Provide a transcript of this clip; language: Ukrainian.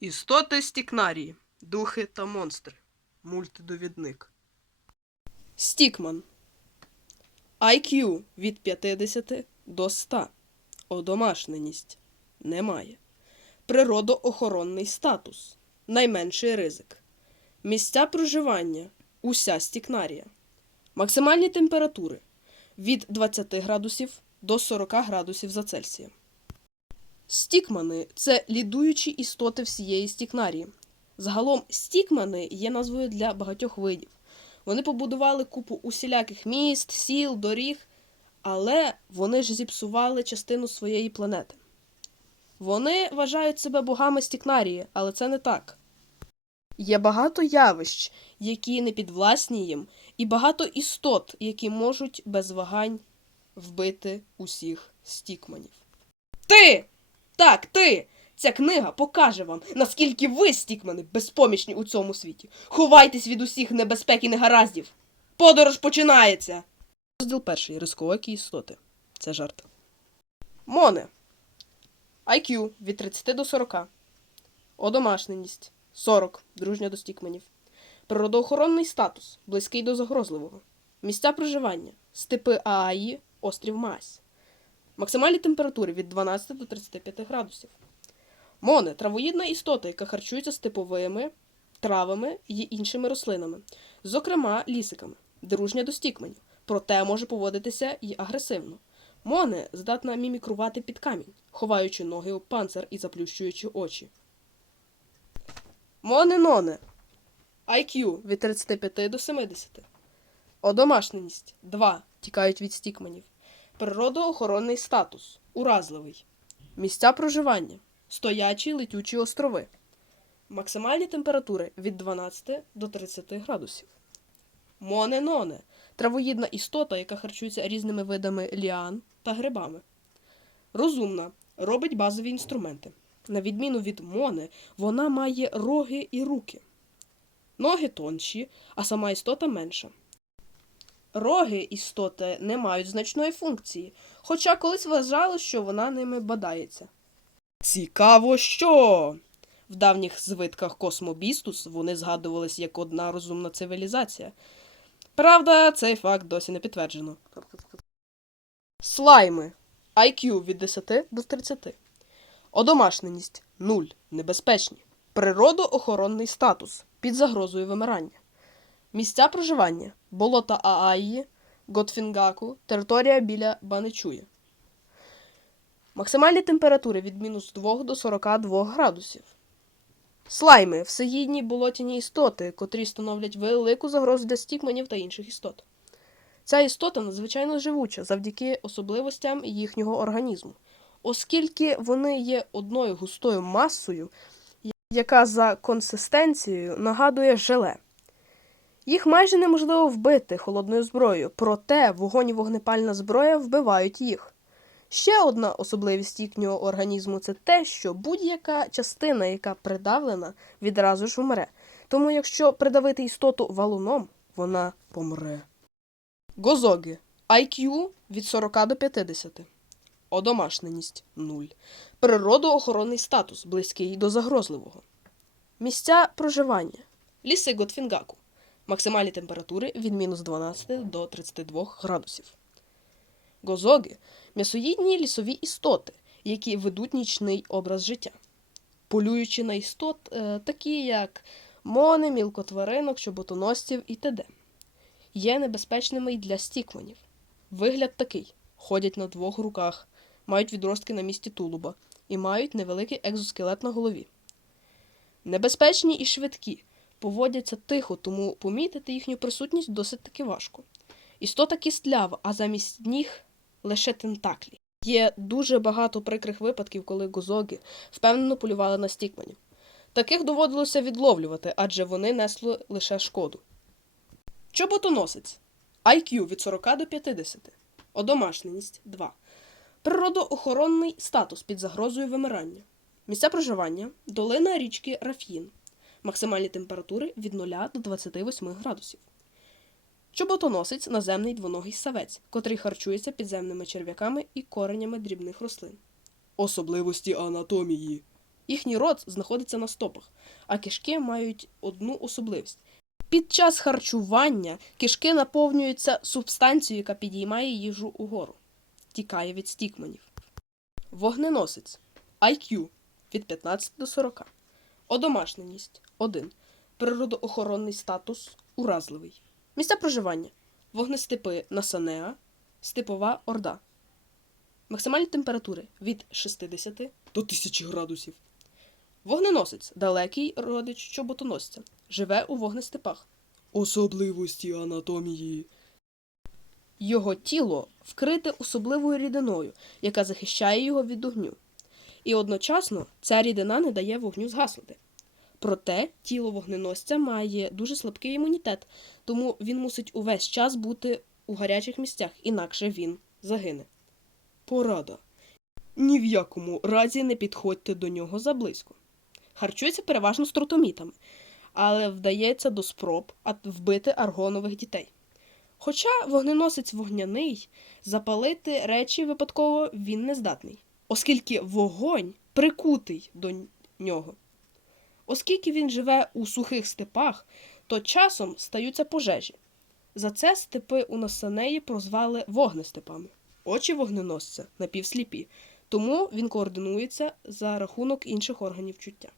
Істоти стікнарії, духи та монстри. Мультидовідник. Стікман. IQ від 50 до 100. Одомашненість. Немає. Природоохоронний статус. Найменший ризик. Місця проживання. Уся стікнарія. Максимальні температури від 20 градусів до 40 градусів за Цельсієм. Стікмани це лідуючі істоти всієї стікнарії. Загалом стікмани є назвою для багатьох видів. Вони побудували купу усіляких міст, сіл, доріг, але вони ж зіпсували частину своєї планети. Вони вважають себе богами стікнарії, але це не так. Є багато явищ, які не підвласні їм, і багато істот, які можуть без вагань вбити усіх стікманів. Ти! Так, ти! Ця книга покаже вам, наскільки ви, стікмани, безпомічні у цьому світі. Ховайтесь від усіх небезпек і негараздів. Подорож починається. Розділ перший. Рисковакі істоти. Це жарт. Моне. IQ від 30 до 40. Одомашненість 40. Дружня до стікманів. Природоохоронний статус. Близький до загрозливого. Місця проживання. Степи Ааї, острів Мась. Максимальні температури від 12 до 35 градусів. Моне травоїдна істота, яка харчується степовими травами і іншими рослинами, зокрема лісиками, дружня до стікменів, проте може поводитися і агресивно. Моне здатна мімікрувати під камінь, ховаючи ноги у панцир і заплющуючи очі. Моне ноне. IQ від 35 до 70. Одомашненість 2. Тікають від стікменів. Природоохоронний статус. Уразливий. Місця проживання. Стоячі летючі острови. Максимальні температури від 12 до 30 градусів. Моне-ноне травоїдна істота, яка харчується різними видами ліан та грибами. Розумна, робить базові інструменти. На відміну від моне, вона має роги і руки. Ноги тонші, а сама істота менша. Роги істоти не мають значної функції, хоча колись вважало, що вона ними бадається. Цікаво, що в давніх звитках Космобістус вони згадувались як одна розумна цивілізація. Правда, цей факт досі не підтверджено. Слайми. IQ від 10 до 30. Одомашненість 0. Небезпечні. Природоохоронний статус під загрозою вимирання. Місця проживання болота Ааї, Готфінгаку, територія біля Банечує. Максимальні температури від мінус 2 до 42 градусів. Слайми всеїдні болотяні істоти, котрі становлять велику загрозу для стікманів та інших істот. Ця істота надзвичайно живуча завдяки особливостям їхнього організму, оскільки вони є одною густою масою, яка за консистенцією нагадує желе. Їх майже неможливо вбити холодною зброєю, проте вогонь і вогнепальна зброя вбивають їх. Ще одна особливість їхнього організму це те, що будь-яка частина, яка придавлена, відразу ж вмре. Тому якщо придавити істоту валуном, вона помре. Гозоги. IQ від 40 до 50. Одомашненість 0. Природоохоронний статус близький до загрозливого. Місця проживання. Ліси Готфінгаку. Максимальні температури від мінус 12 до 32 градусів. Гозоги м'ясоїдні лісові істоти, які ведуть нічний образ життя, полюючи на істот, е, такі як мони, мілкотваринок, чоботоносців і т.д. Є небезпечними й для стікманів. Вигляд такий: ходять на двох руках, мають відростки на місці тулуба і мають невеликий екзоскелет на голові. Небезпечні і швидкі, поводяться тихо, тому помітити їхню присутність досить таки важко. Істота кістлява, а замість ніг лише тентаклі. Є дуже багато прикрих випадків, коли гозоги впевнено полювали на стікманів. Таких доводилося відловлювати, адже вони несли лише шкоду. Чоботоносець IQ від 40 до 50. Одомашненість 2. Природоохоронний статус під загрозою вимирання. Місця проживання долина річки Раф'їн. Максимальні температури від 0 до 28 градусів. Чоботоносець наземний двоногий савець, котрий харчується підземними черв'яками і коренями дрібних рослин. Особливості анатомії. Їхній рот знаходиться на стопах, а кишки мають одну особливість. Під час харчування кишки наповнюються субстанцією, яка підіймає їжу угору, тікає від стікманів. Вогненосець IQ від 15 до 40. Одомашненість 1. Природоохоронний статус уразливий. Місця проживання. Вогнестепи Насанеа, Степова Орда. Максимальні температури від 60 до 1000 градусів. Вогненосець далекий родич чоботоносця. Живе у вогнестепах. Особливості анатомії. Його тіло вкрите особливою рідиною, яка захищає його від огню. І одночасно ця рідина не дає вогню згаснути. Проте тіло вогненосця має дуже слабкий імунітет, тому він мусить увесь час бути у гарячих місцях, інакше він загине. Порада. Ні в якому разі не підходьте до нього заблизько. Харчується переважно стротомітами, але вдається до спроб вбити аргонових дітей. Хоча вогненосець вогняний, запалити речі випадково він не здатний, оскільки вогонь прикутий до нього. Оскільки він живе у сухих степах, то часом стаються пожежі. За це степи у Насанеї прозвали вогнестепами. Очі вогненосця напівсліпі, тому він координується за рахунок інших органів чуття.